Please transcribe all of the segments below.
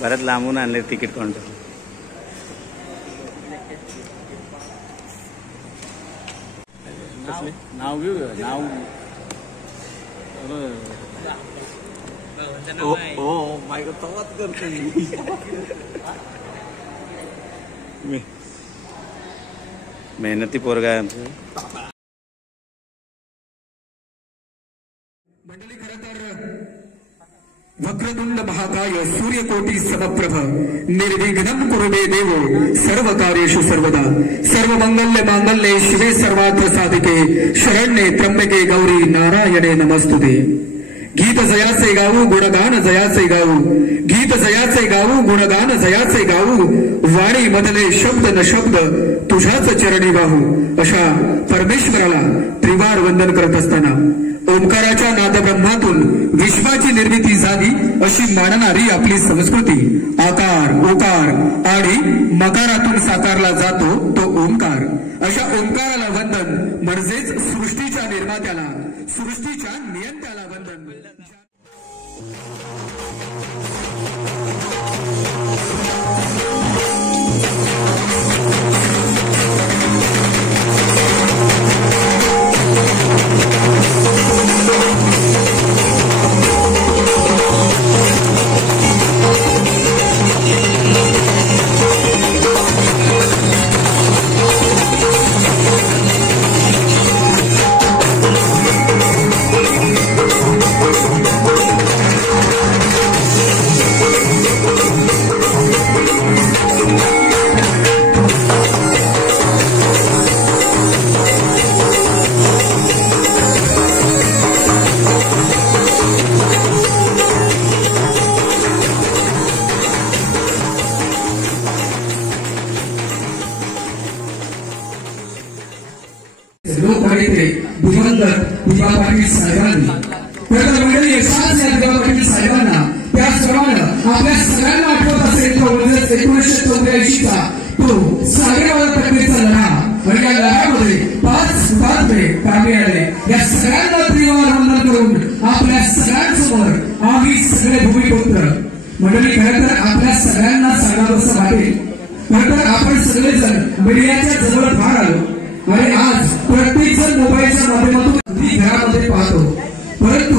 बरंच लांबून आणले तिकीट काउंटर. नाव घेऊ नाव. मेहनती पोरगा आहे आमचं. मंडळी खरं तर वक्रतुंड महाकाय सूर्यकोटी समप्रभ निर्विघ्नं कुरु मे देवो सर्व कार्येषु सर्वदा. सर्व मंगल्य मांगल्ये शिवे सर्वार्थ साधिके शरण्ये त्र्यंबके गौरी नारायणे नमस्तुते. गीत जयाचे गाऊ गुणगान जयाचे गाऊ. गीत जयाचे गाऊ गुणगान जयाचे गाऊ. वाणी मधले शब्द न शब्द तुझ्याच चरणी वाहू. अशा परमेश्वराला त्रिवार वंदन करत असताना ओंकाराच्या नादब्रह्मातून विश्वाची निर्मिती झाली अशी मानणारी आपली संस्कृती. आकार ओकार आणि मकारातून साकारला जातो तो ओंकार. अशा ओंकाराला वंदन म्हणजेच सृष्टीच्या निर्मात्याला सृष्टीच्या नियंत्याला वंदन. दिवा पाटील साहेबांनी मंडळी यशाच या दिवा पाटील साहेबांना त्याचप्रमाणे आपल्या सगळ्यांना आठवत असेल तो 1984चा तो सागरवाला तकलीचा लढा. आणि या लढ्यामध्ये 5 हुतात्मे कामी आले. या सगळ्यांना त्रिवार वंदन करून आपल्या सगळ्यांसमोर आम्ही सगळे भूमिपुत्र. मंडळी खरं तर आपल्या सगळ्यांना सांगावंसं वाटेल. खरं तर आपण सगळेजण मीडियाच्या जवळ फार आलो आणि आज प्रत्येक जण मोबाईलच्या माध्यमातून घरामध्ये पाहतो. परंतु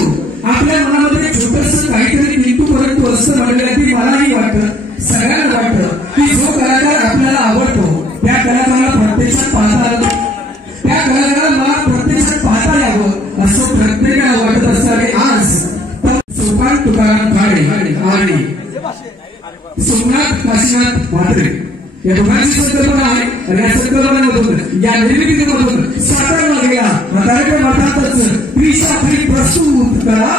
आपल्या मनामध्ये छोटस काहीतरी किंतु परंतु असं म्हणलं की मलाही वाटतं सगळ्यांना वाटतं की जो कलाकार आपल्याला आवडतो त्या कलाकाराला प्रत्यक्षात पाहता आलं. त्या कलाकाराला मला प्रत्यक्षात पाहता यावं असं प्रत्येकाला वाटत असतं. आणि आज सोपान तुकाराम खाडे आणि सोमनाथ काशीनाथ म्हात्रे या दोघांची संकल्पना आहे. आणि या संकल्पनेमधून या निर्मितीमधून साकारला गेला कार्यक्रम अर्थातच त्रिशाखी प्रस्तुत करा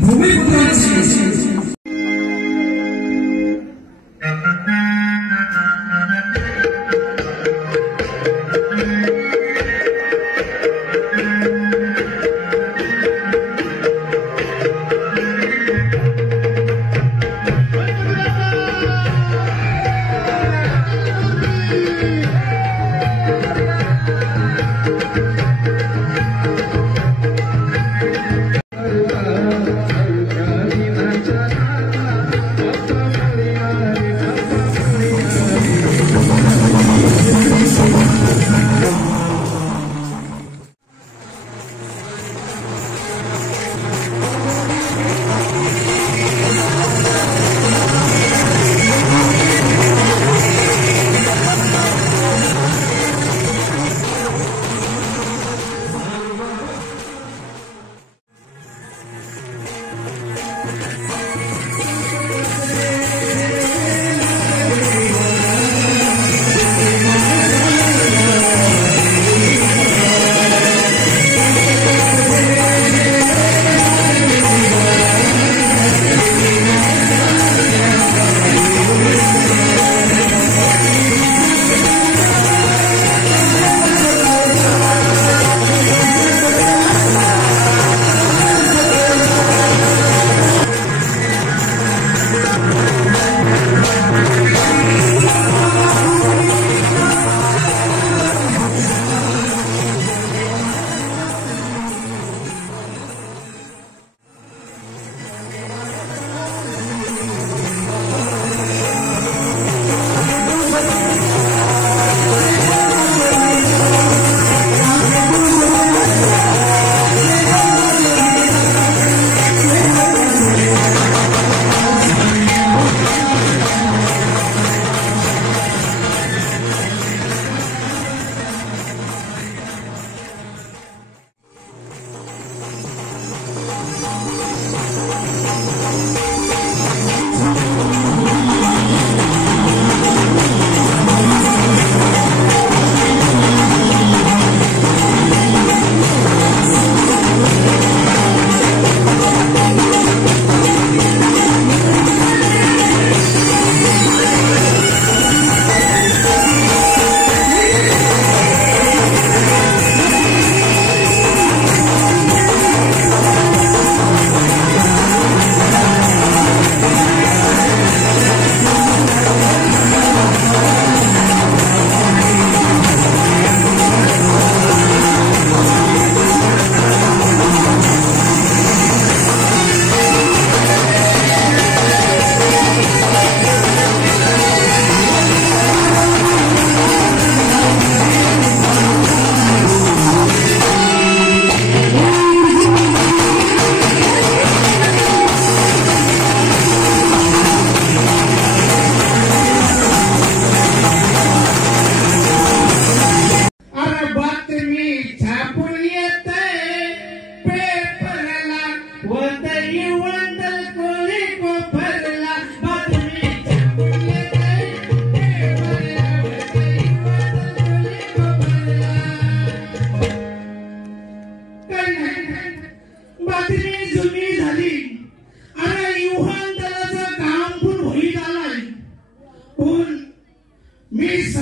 भूमिपुत्रांची. Cha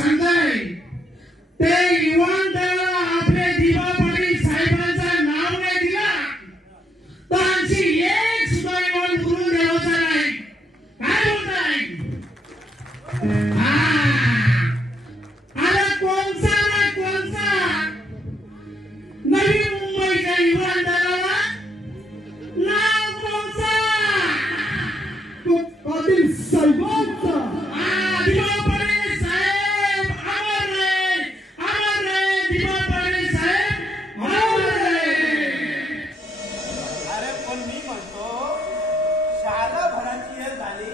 सांगताय ते विमानतळाला आपले दिवा पाटील साहेबांचं नाव नाही दिला त्यांची एक सुद्धा विमान करून द्यायचा नाही. काय बोलताय? अरे कोणचा ना कोणचा नवी मुंबईच्या विमानतळाला नाव कोणचा? पाटील साहेबांचा. दिवा पाटील साहेब अमर रे दिवा पाटील साहेब अमर रे. अरे पण मी म्हणतो शाळा भराची वेळ झाली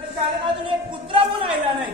तर शाळेत अजून एक कुत्रा पण राहिला नाही.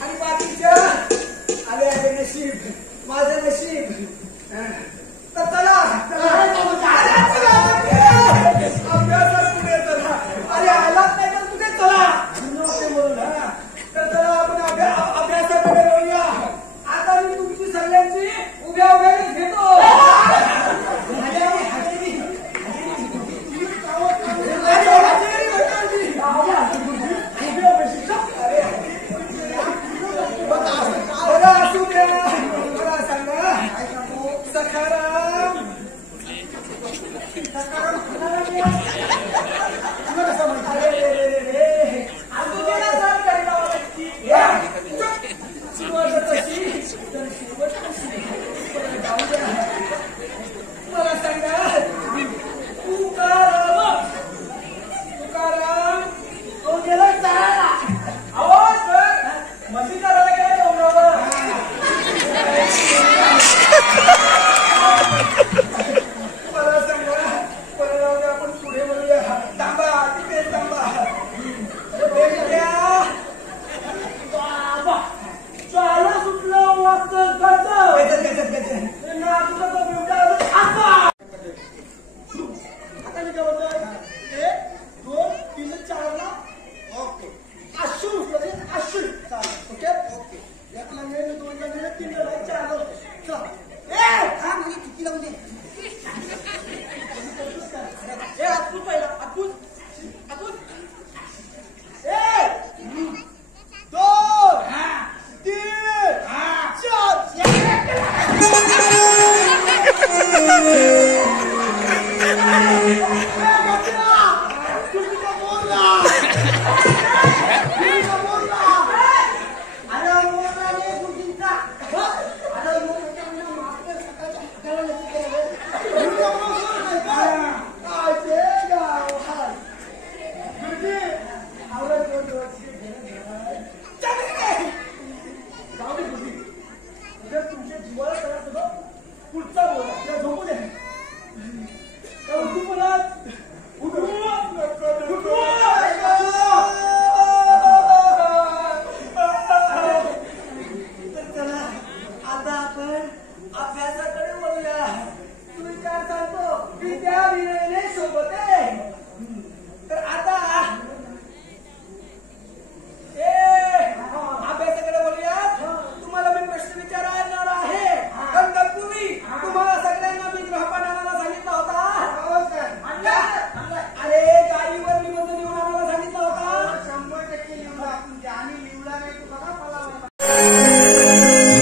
आणि बाकीच्या आले आले नशीब माझं नशीब तर चला अभ्यासात पुढे चला अरे आलाच नाही तर पुढे चला म्हणून तर चला आपण अभ्यासाकडे जाऊया आता मी तुमची सगळ्यांची उभ्या उभ्यानेच घेतो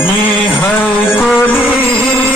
मी हर कोली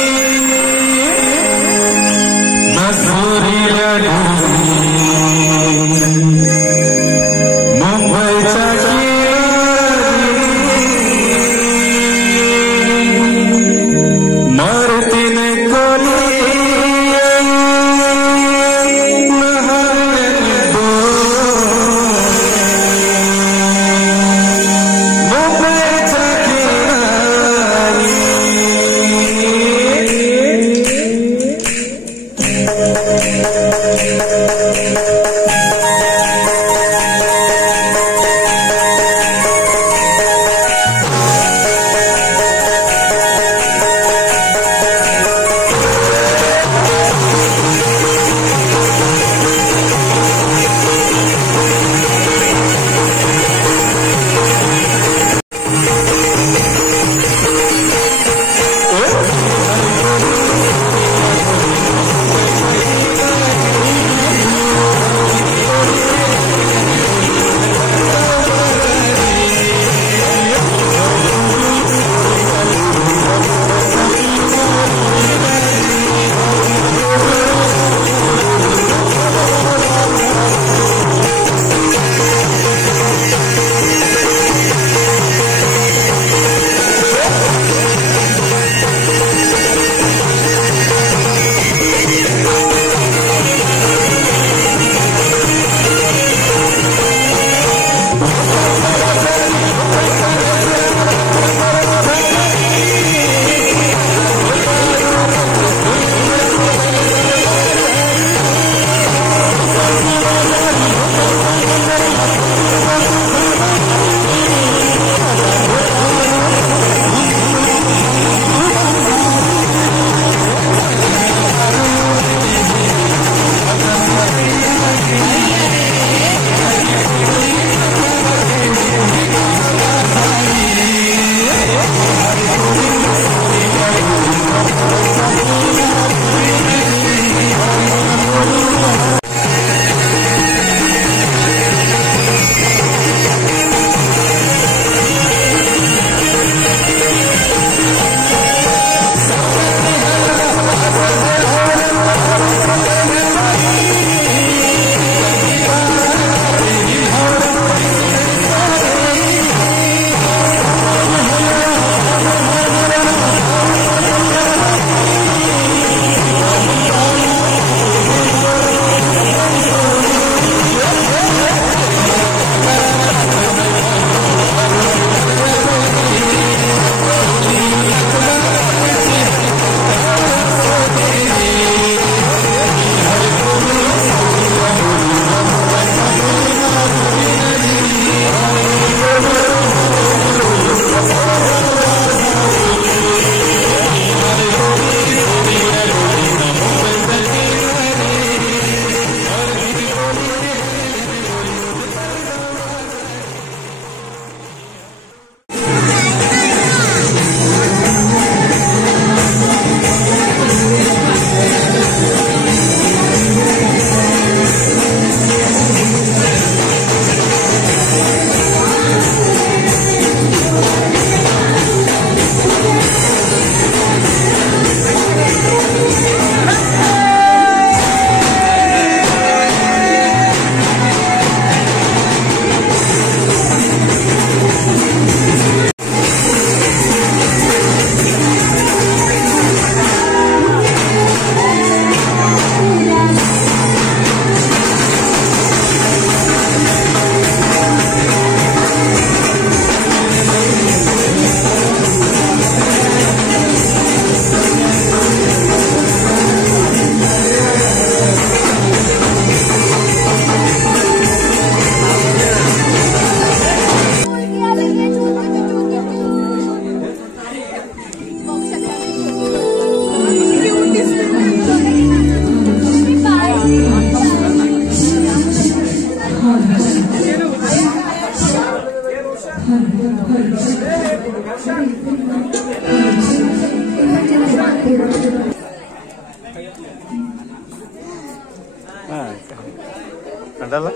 अंटाला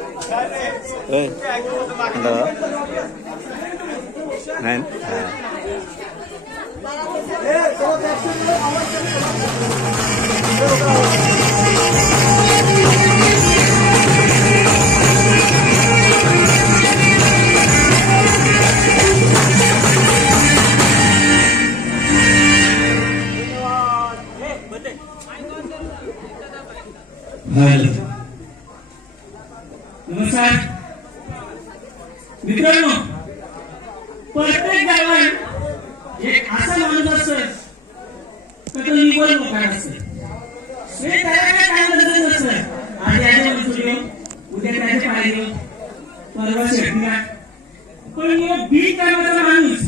नाही नमस्कार मित्रांनो, प्रत्येक गावात एक असा माणूस असतो तो निवड मोकार असतो. त्याला काय काम करत नसतं. आज याच्या मंजुरी उद्या त्याचे पाहिजे परवा शेतीला पण बी कामाचा माणूस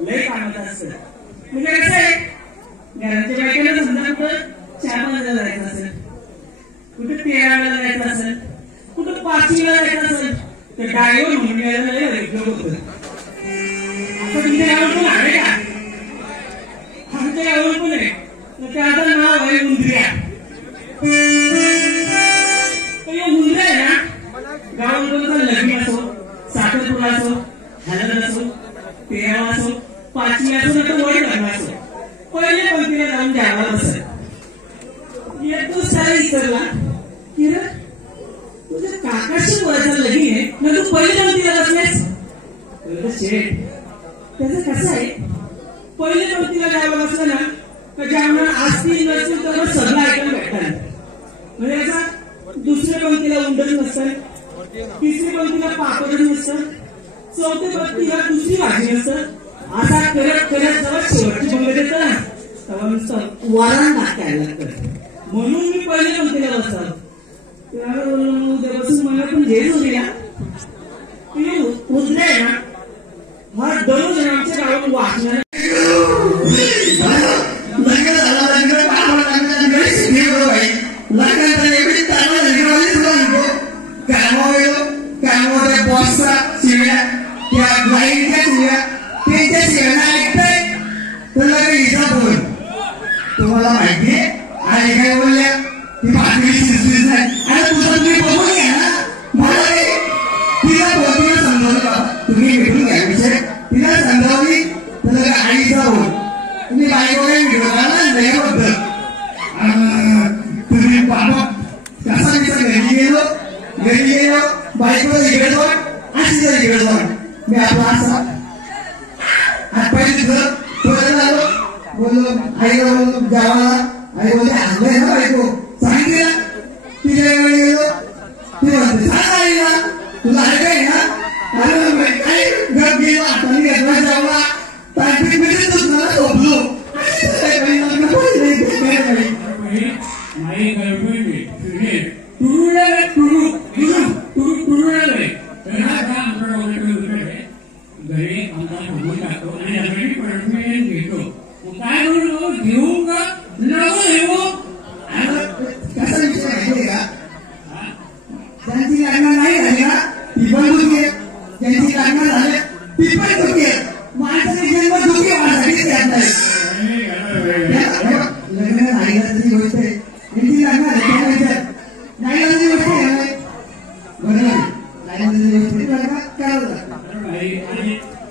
लय कामात असतं. म्हणजे कसं आहे, घराच्या बायकांना समजा कुठं 4-5 जायचं असेल, कुठे 13 जायचं असेल, कुठं 5 जायचं असेल तर ड्रायव्हर म्हणून यायला लय उपयोग होतो. आता तुमच्या गावात पण आहे का? आमच्या गावात पण आहे. तर त्याचं नाव आहे उंदऱ्या. तर या उंदऱ्या आहे ना, गावात कोणतं लग्न असो, साखरपुडा असो, हलद असो, 13 असो, 5 असो, तर वय लग्न असो, पहिले पंक्तीला जाऊन द्यावा बसत. येतो सारा विचारला की रे तुझ्या काकाशी वयाचं लगीन आहे ना, तू पहिले पंक्तीला बसलेस. शेठ त्याचं कसं आहे, पहिले पंक्तीला जायला बसलं ना तर ज्यामुळे असतील नसतील तर मग सगळं ऐकायला भेटतात. म्हणजे याचा दुसऱ्या पंक्तीला उंडच नसतं, तिसरी पंक्तीला पापडच नसतं, चौथ्या पंक्तीला दुसरी भाजी नसतं. असा करत करत जेव्हा शेवटची पंक्ती येतं ना तेव्हा नुसतं वरण टाकायला लागतं. म्हणून मी पहिले पंक्तीला बसतात. उद्यापासून मला पण झेल होती ना, उद्या आहे ना हा दररोज आमच्या गावात वाचणार. तुम्हाला माहितीये आणि काय बोलल्या ती बातमी नाही. आणि तुझं तुम्ही बघून घ्या ना, मला तिला समजावलं का तुम्ही भेटून घ्या विषय. तिला समजावली तर आईचा बोल तुम्ही बायकोला व्हिडिओ काढला त्याच्याबद्दल. तुम्ही बाबा कसा विचार घरी गेलो बायकोला इकडे जाऊन अशी इकडे जाऊन मी आपला असा हातपाय तिथं थोडं आलो बोललो आईला बोललो गावाला. आई बोलते आणलंय ना बायको सांगितलं तिच्या वेळी गेलो ती म्हणते सांग आईला तुला आहे काय ना. अरे काय घर गेलो हाताने घेतला जेवला तांत्रिक मध्ये तुला झोपलो. माझी गर्लफ्रेंड घरी आमचा सांगून टाकतो आणि आम्ही परमिशन घेतो. काय म्हणतो घेऊ का नको घेऊ. कसा विषय माहितीये का, त्यांची लग्न नाही झाली ना ती पण दुखी आहे, त्यांची लग्न झाले ती पण दुखी आहे. माणसाने जन्म दुखी माझ्यासाठीच घ्यायचा आहे. लग्न नाही झाल्याची गोष्ट आहे, त्यांची लग्न झाली नाही झाल्याची गोष्ट आहे बरोबर. नाही झाल्याची गोष्ट लग्न करावं लागतं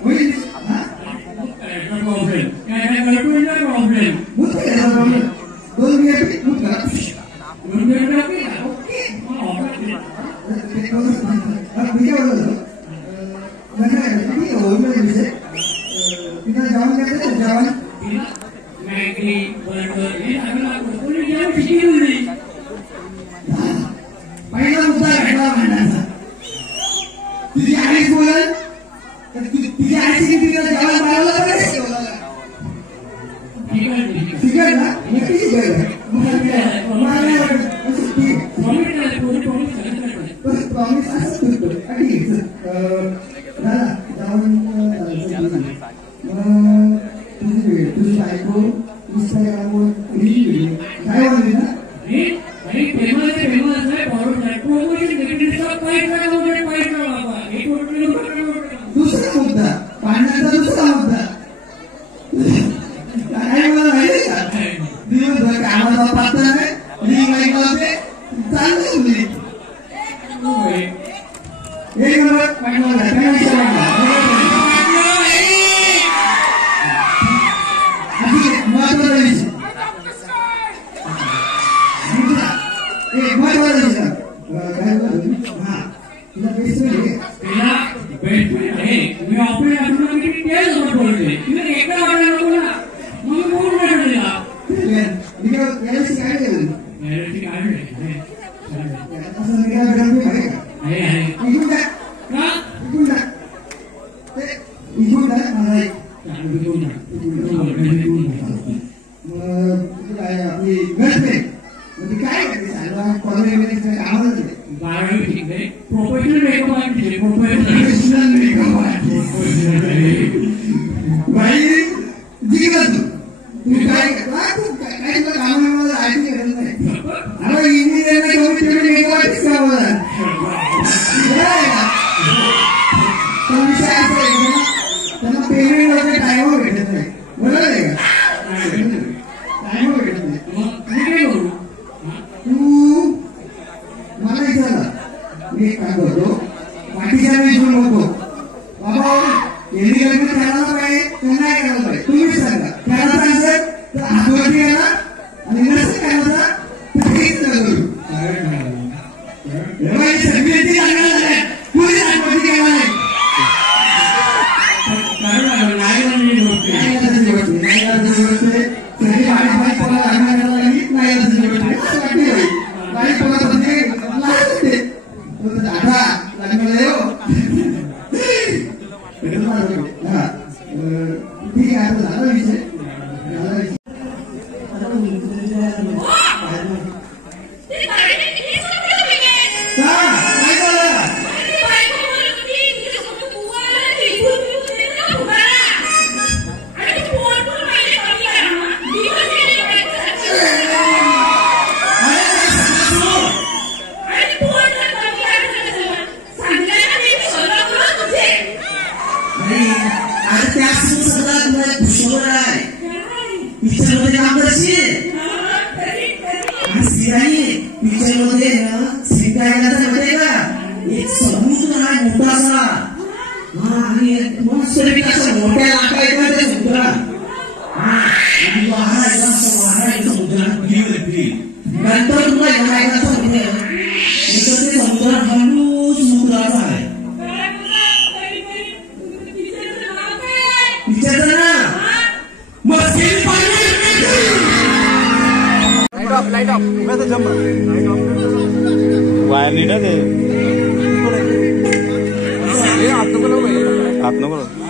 होईल. प्रॉब्लेम काय गर्लफ्रेंडचा प्रॉब्लेम दोन मिनिट मॅगी बर्गर हे शिकवली. पहिला मुद्दा भेटला भांडायचा. तुझी आईच बोलल तर तुझी आईची तिला जेवण बनवलं तर शिकल ना नक्की शिकल. प्रॉमिस असंच करतो ठीक दादा तुझी बायको इंस्टाग्रामवर रील काय बनवली ना दुसरा मुद्दा पाण्याचा दुसरा मुद्दा काय मला माहिती का दिवसभर कामाचा पत्ता नाही लिंग लाईन लावते चालते मुली एक नंबर पाठवला काय विचारला महत्वाचा विषय एक महत्वाचा विषय काय हा तुला बेस्ट आहे मी ऑपरेट करतो की तेच बोलतोय तुम्ही एकदा वाढला नको ना मग बोलू नका याला काय केलं असं निघा भेटल मी आहे का इकडून काय इकडून काय मला एक काय आपली गर्लफ्रेंड म्हणजे काय करते कॉलेज कामाला बारावी ठीक आहे प्रोफेशनल मेकअप आहे प्रोफेशनल मेकअप भाई जिंकला तू काय काय तुला कामाला आयटी करत नाही अरे इंजिनिअरला कमी तेवढे मेकअप आर्टिस्ट का बोला विषय असा आहे त्यांना पेमेंट वगैरे टाइमवर भेटत नाही बरोबर आहे का टाइमवर भेटत नाही तू मला विचारला मी एक काम करतो बाकीच्या विचारून बघतो बाबा यांनी लग्न करायला पाहिजे त्यांना काय करायला पाहिजे तुम्हीच सांगा करायचं असेल तर हातवरती करा आणि नसेल करायचा तर हेच करू सगळ्यांची लग्न झाले कुणी हातवरती केला नाही ठीक आहे आता झाला विषय पिक्चरमध्ये काम करशील पिक्चरमध्ये सीन काय करायचं माहितीये का एक समुद्र आहे मोठासा आणि मस्त मोठ्या लाटा येतात त्या समुद्रात आणि वाहनाचा समुद्रात नंतर तुला म्हणायचं म्हणजे ते समुद्रात हळूच समुद्राचा आहे पिक्चरचं ना लाइट ऑफ मैं तो जम वायर नहीं डाले आप तो बोलो आप ना बोलो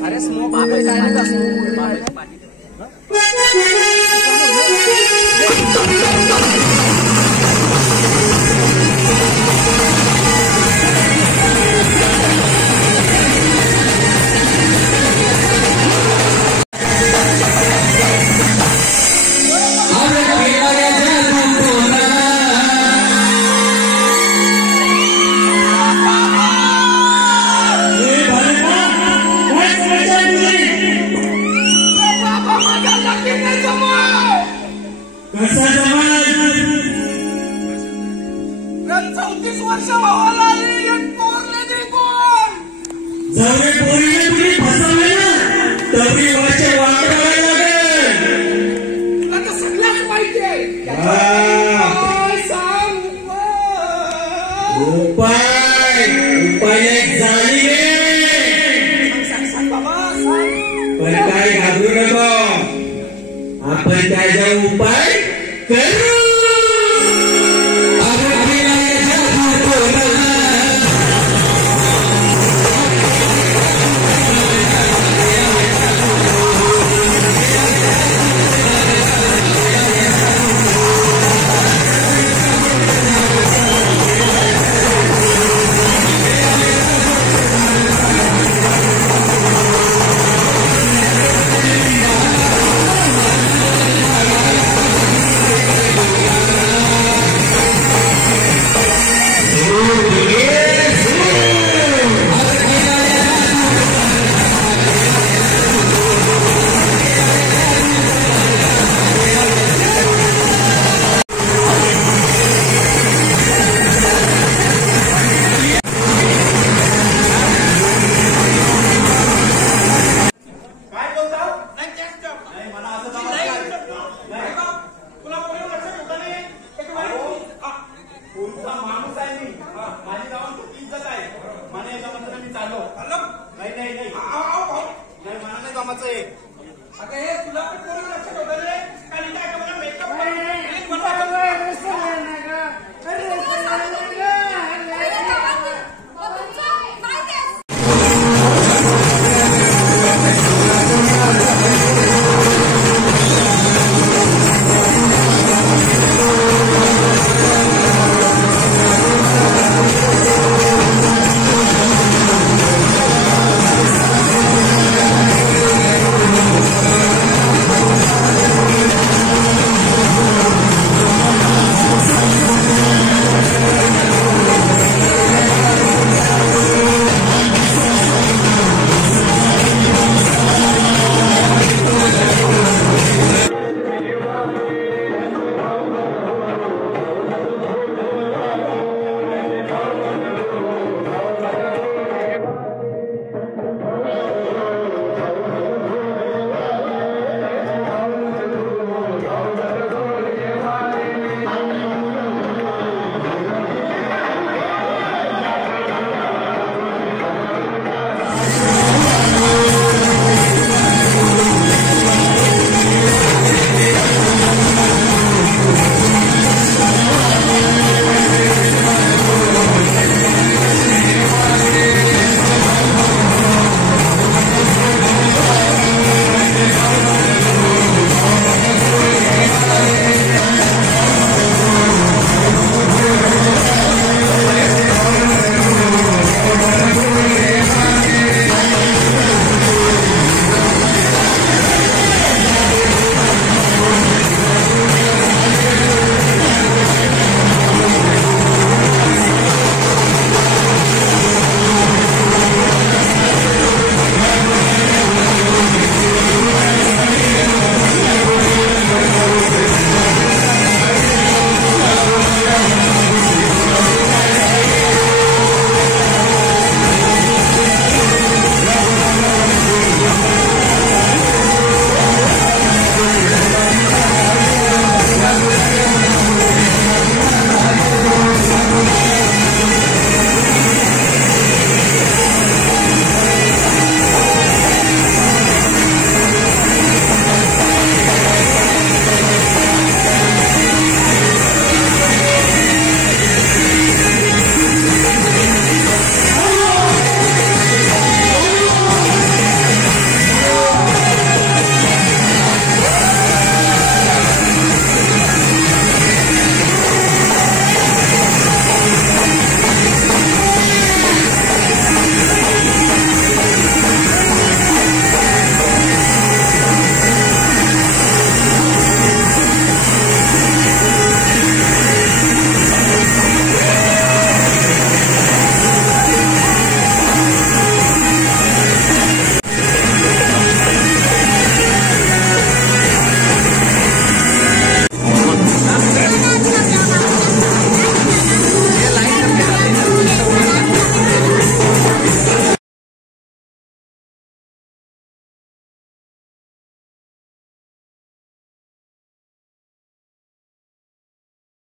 अरे स्मोक आपण जायला आपण त्याचा उपाय करू नाही नाही नाही नाही मला नाही जमाचं आहे. अगं हे तुला पण कोणी लक्षात होतं रे? काली काय